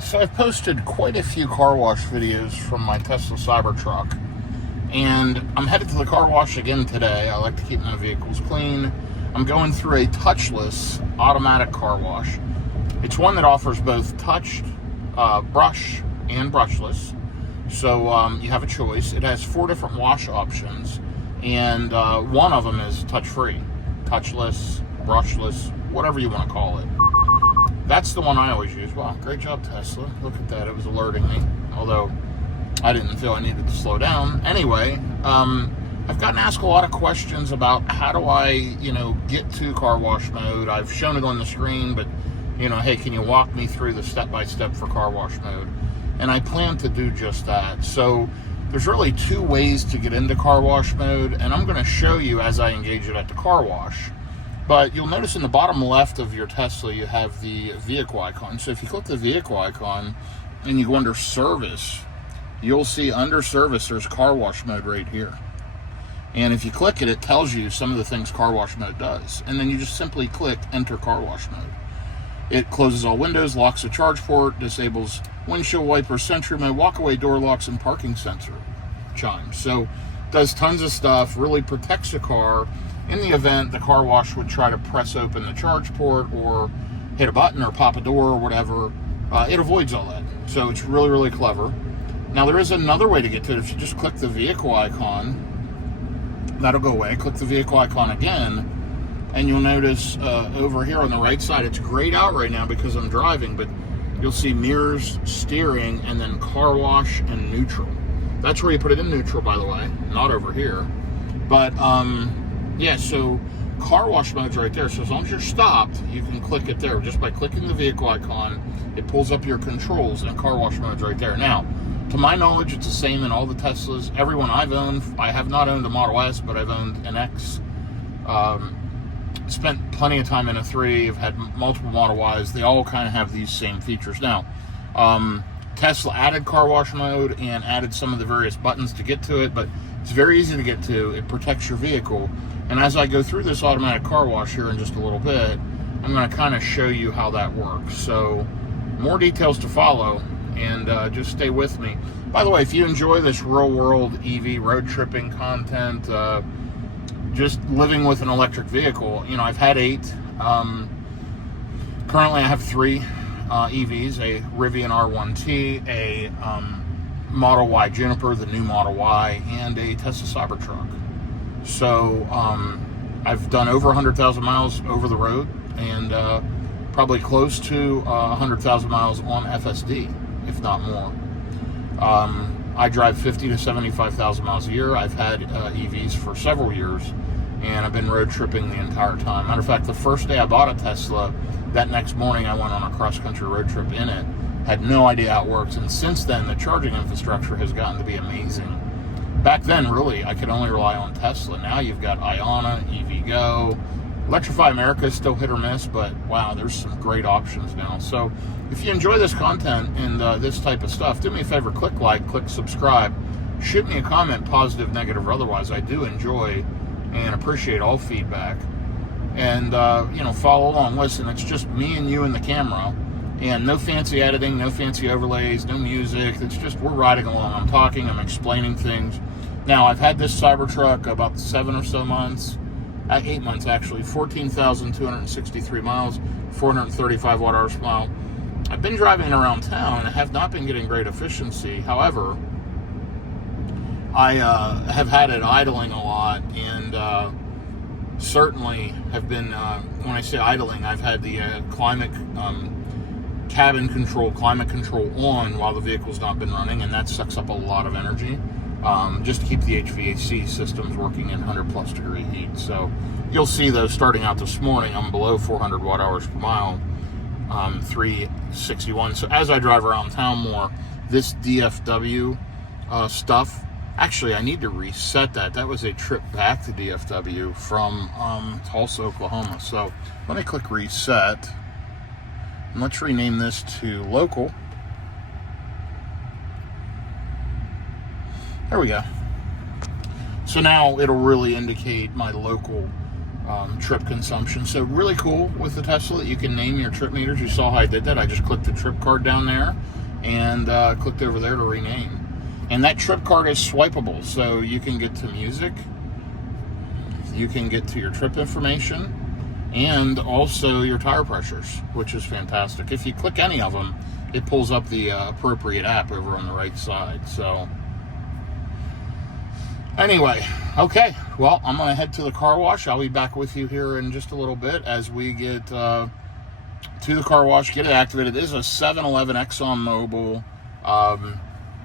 So I've posted quite a few car wash videos from my Tesla Cybertruck, and I'm headed to the car wash again today. I like to keep my vehicles clean. I'm going through a touchless automatic car wash. It's one that offers both touched, brush, and brushless. So you have a choice. It has 4 different wash options, and one of them is touch-free, touchless, brushless, whatever you want to call it. That's the one I always use. Wow, great job, Tesla. Look at that. It was alerting me, although I didn't feel I needed to slow down. Anyway, I've gotten asked a lot of questions about how do I, get to car wash mode. I've shown it on the screen, but, hey, can you walk me through the step-by-step for car wash mode? And I plan to do just that. So there's really 2 ways to get into car wash mode, and I'm going to show you as I engage it at the car wash. But you'll notice in the bottom left of your Tesla, you have the vehicle icon. So if you click the vehicle icon and you go under service, you'll see under service, there's car wash mode right here. And if you click it, it tells you some of the things car wash mode does. And then you just simply click enter car wash mode. It closes all windows, locks the charge port, disables windshield wipers, sentry mode, walk-away door locks, and parking sensor chimes. So does tons of stuff, really protects the car in the event the car wash would try to press open the charge port or hit a button or pop a door or whatever. It avoids all that. So it's really, really clever. Now there is another way to get to it. If you just click the vehicle icon, that'll go away. Click the vehicle icon again, and you'll notice over here on the right side, it's grayed out right now because I'm driving, but you'll see mirrors, steering, and then car wash and neutral. That's where you put it in neutral, by the way, not over here. But yeah, so car wash mode's right there. So as long as you're stopped, you can click it there. Just by clicking the vehicle icon, it pulls up your controls, and car wash mode's right there. Now, to my knowledge, it's the same in all the Teslas. Every one I've owned, I have not owned a Model S, but I've owned an X. Spent plenty of time in a 3. I've had multiple Model Ys. They all kind of have these same features. Now, Tesla added car wash mode and added some of the various buttons to get to it, but it's very easy to get to. It protects your vehicle. And as I go through this automatic car wash here in just a little bit, I'm going to kind of show you how that works. So more details to follow, and just stay with me. By the way, if you enjoy this real world EV road tripping content, just living with an electric vehicle, I've had 8. Currently I have 3 EVs, a Rivian R1T, a Model Y Juniper, the new Model Y, and a Tesla Cybertruck. So I've done over 100,000 miles over the road, and probably close to 100,000 miles on FSD, if not more. I drive 50 to 75,000 miles a year. I've had EVs for several years, and I've been road tripping the entire time. Matter of fact, the first day I bought a Tesla, that next morning I went on a cross-country road trip in it. Had no idea how it works, and since then the charging infrastructure has gotten to be amazing. Back then, really, I could only rely on Tesla. Now you've got Iona, EVgo. Electrify America is still hit or miss, but wow, there's some great options now. So if you enjoy this content and this type of stuff, do me a favor, click like, click subscribe, shoot me a comment, positive, negative, or otherwise. I do enjoy and appreciate all feedback. And, follow along. Listen, it's just me and you and the camera, and no fancy editing, no fancy overlays, no music. It's just we're riding along. I'm talking, I'm explaining things. Now, I've had this Cybertruck about 7 or so months, 8 months actually, 14,263 miles, 435 watt-hours per mile. I've been driving around town, and I have not been getting great efficiency. However, I have had it idling a lot, and certainly have been, when I say idling, I've had the cabin control, climate control on while the vehicle's not been running, and that sucks up a lot of energy, just to keep the HVAC systems working in 100 plus degree heat. So you'll see, though, starting out this morning, I'm below 400 watt hours per mile, 361. So as I drive around town more, this DFW stuff, actually, I need to reset that. That was a trip back to DFW from Tulsa, Oklahoma. So let me click reset. And let's rename this to local. There we go. So now it'll really indicate my local trip consumption. So really cool with the Tesla that you can name your trip meters. You saw how I did that. I just clicked the trip card down there and clicked over there to rename. And that trip card is swipeable, so you can get to music, you can get to your trip information, and also your tire pressures, which is fantastic. If you click any of them, it pulls up the appropriate app over on the right side. So anyway, okay, well, I'm going to head to the car wash. I'll be back with you here in just a little bit as we get to the car wash, get it activated. It is a 7-Eleven ExxonMobil.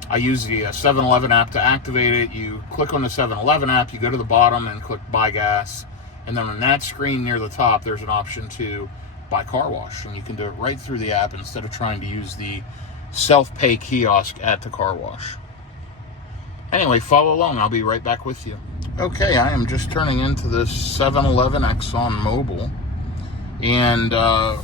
I use the 7-Eleven app to activate it. You click on the 7-Eleven app, you go to the bottom and click buy gas. And then on that screen near the top, there's an option to buy car wash. And you can do it right through the app instead of trying to use the self-pay kiosk at the car wash. Anyway, follow along. I'll be right back with you. Okay, I am just turning into this 7-Eleven ExxonMobil. And I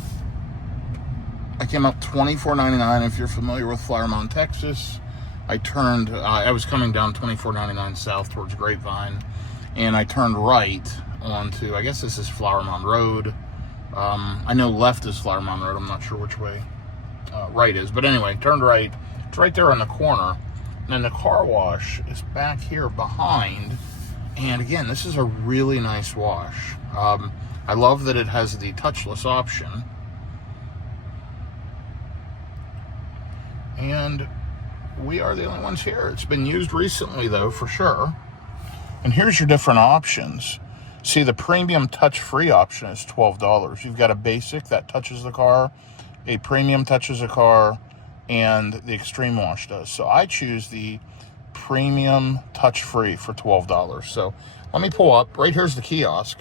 came up $24.99 if you're familiar with Flower Mound, Texas. I was coming down $24.99 south towards Grapevine. And I turned right onto, I guess this is Flower Mound Road. I know left is Flower Mound Road. I'm not sure which way right is. But anyway, turned right. It's right there on the corner. And then the car wash is back here behind. And again, this is a really nice wash. I love that it has the touchless option. And we are the only ones here. It's been used recently, though, for sure. And here's your different options. See, the premium touch-free option is $12. You've got a basic that touches the car, a premium touches the car, and the extreme wash does. So I choose the premium touch-free for $12. So let me pull up. Right here's the kiosk.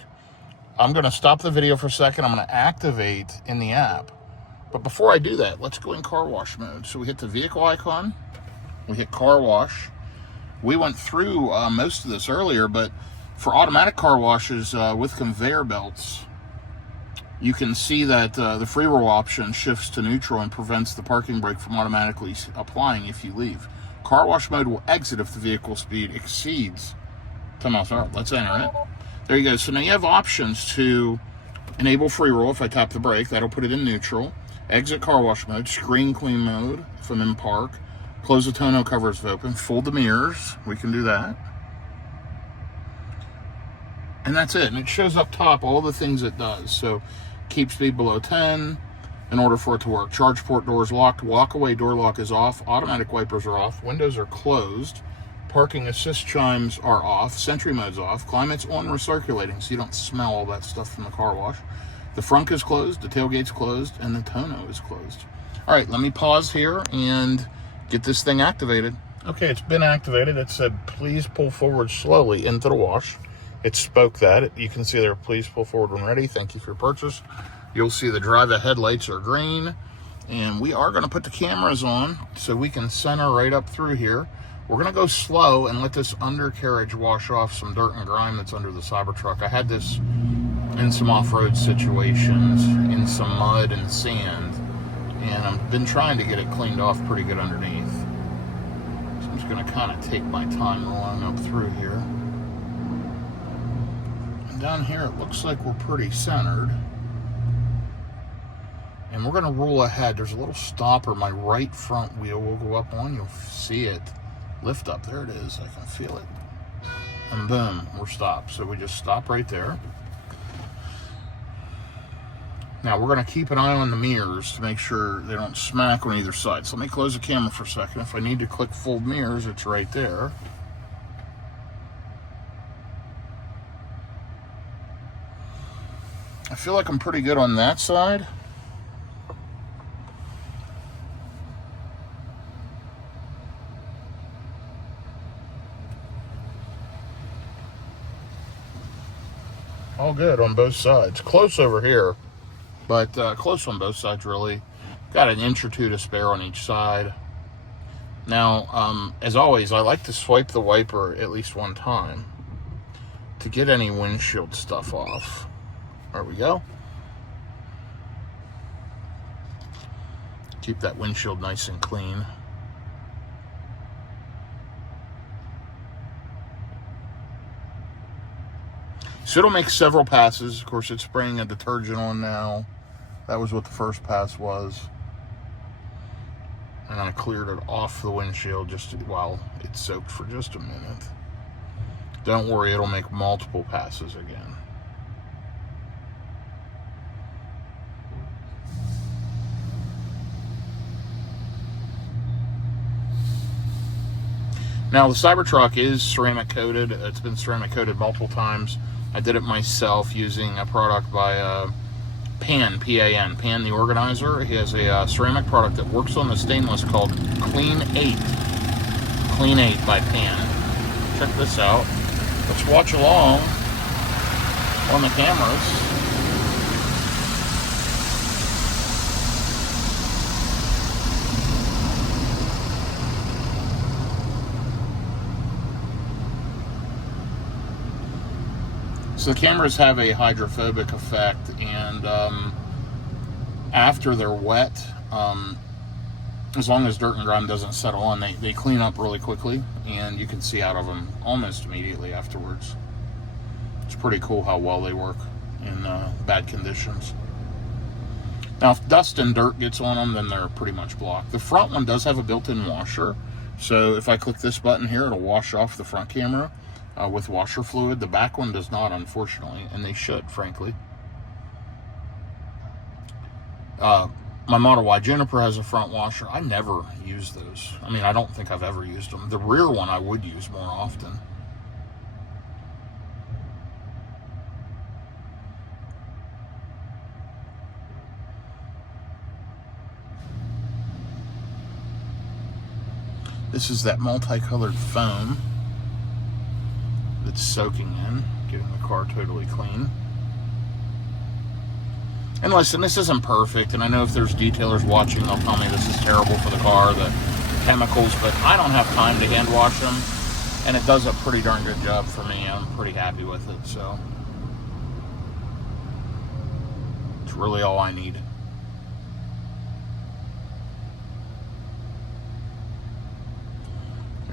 I'm going to stop the video for a second. I'm going to activate in the app. But before I do that, let's go in car wash mode. So we hit the vehicle icon. We hit car wash. We went through most of this earlier, but for automatic car washes with conveyor belts, you can see that the free roll option shifts to neutral and prevents the parking brake from automatically applying if you leave. Car wash mode will exit if the vehicle speed exceeds 10 miles per hour. Let's enter it. There you go. So now you have options to enable free roll. If I tap the brake, that'll put it in neutral. Exit car wash mode, screen clean mode if I'm in park. Close the tonneau covers if open. Fold the mirrors. We can do that. And that's it. And it shows up top all the things it does. So keep speed below 10 in order for it to work. Charge port doors locked. Walk away door lock is off. Automatic wipers are off. Windows are closed. Parking assist chimes are off. Sentry mode's off. Climate's on recirculating so you don't smell all that stuff from the car wash. The front is closed. The tailgate's closed. And the tonneau is closed. All right, let me pause here and get this thing activated. Okay, it's been activated. It said, please pull forward slowly into the wash. It spoke that. You can see there, please pull forward when ready. Thank you for your purchase. You'll see the drive ahead lights are green. And we are going to put the cameras on so we can center right up through here. We're going to go slow and let this undercarriage wash off some dirt and grime that's under the Cybertruck. I had this in some off-road situations, in some mud and sand. And I've been trying to get it cleaned off pretty good underneath. So I'm just going to kind of take my time rolling up through here. And down here it looks like we're pretty centered. And we're going to roll ahead. There's a little stopper. My right front wheel will go up on. You'll see it lift up. There it is. I can feel it. And boom, we're stopped. So we just stop right there. Now, we're going to keep an eye on the mirrors to make sure they don't smack on either side. So let me close the camera for a second. If I need to click fold mirrors, it's right there. I feel like I'm pretty good on that side. All good on both sides. Close over here. But close on both sides, really. Got an inch or two to spare on each side. Now, as always, I like to swipe the wiper at least one time to get any windshield stuff off. There we go. Keep that windshield nice and clean. So it'll make several passes. Of course, it's spraying a detergent on now. That was what the first pass was. And I cleared it off the windshield just while it soaked for just a minute. Don't worry, it'll make multiple passes again. Now, the Cybertruck is ceramic coated. It's been ceramic coated multiple times. I did it myself using a product by Pan, P-A-N, Pan the Organizer. He has a ceramic product that works on the stainless called Clean 8. Clean 8 by Pan. Check this out. Let's watch along on the cameras. So the cameras have a hydrophobic effect, and after they're wet, as long as dirt and grime doesn't settle on, they clean up really quickly, and you can see out of them almost immediately afterwards. It's pretty cool how well they work in bad conditions. Now, if dust and dirt gets on them, then they're pretty much blocked. The front one does have a built-in washer, so if I click this button here, it'll wash off the front camera with washer fluid. The back one does not, unfortunately, and they should, frankly. My Model Y Juniper has a front washer. I never use those. I mean, I don't think I've ever used them. The rear one I would use more often. This is that multicolored foam that's soaking in, getting the car totally clean. And listen, this isn't perfect, and I know if there's detailers watching, they'll tell me this is terrible for the car, the chemicals, but I don't have time to hand wash them, and it does a pretty darn good job for me. I'm pretty happy with it, so it's really all I need.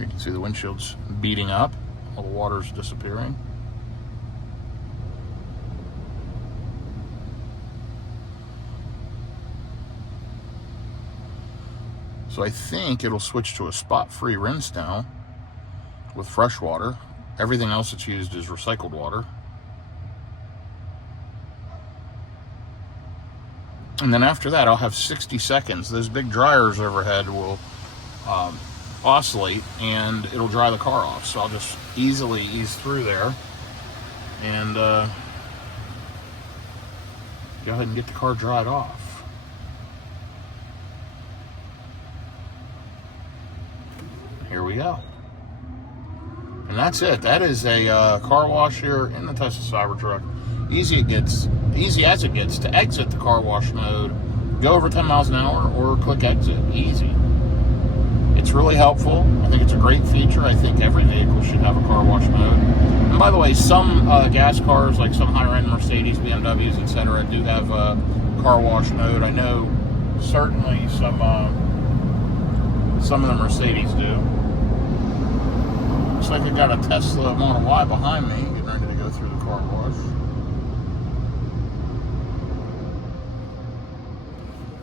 You can see the windshield's beating up. All the water's disappearing. So I think it'll switch to a spot-free rinse now with fresh water. Everything else that's used is recycled water. And then after that, I'll have 60 seconds. Those big dryers overhead will oscillate, and it'll dry the car off. So I'll just easily ease through there and go ahead and get the car dried off. Here we go. And that's it. That is a car wash here in the Tesla Cybertruck. Easy as it gets to exit the car wash mode. Go over 10 miles an hour or click exit. Easy. It's really helpful. I think it's a great feature. I think every vehicle should have a car wash mode. And by the way, some gas cars, like some higher-end Mercedes, BMWs, etc., do have a car wash mode. I know certainly some of the Mercedes do. Looks like I got a Tesla Model Y behind me, getting ready to go through the car wash.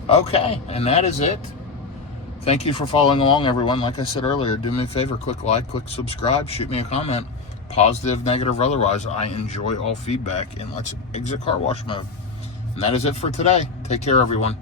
Okay, and that is it. Thank you for following along, everyone. Like I said earlier, do me a favor, click like, click subscribe, shoot me a comment, positive, negative, or otherwise. I enjoy all feedback, and let's exit car wash mode. And that is it for today. Take care, everyone.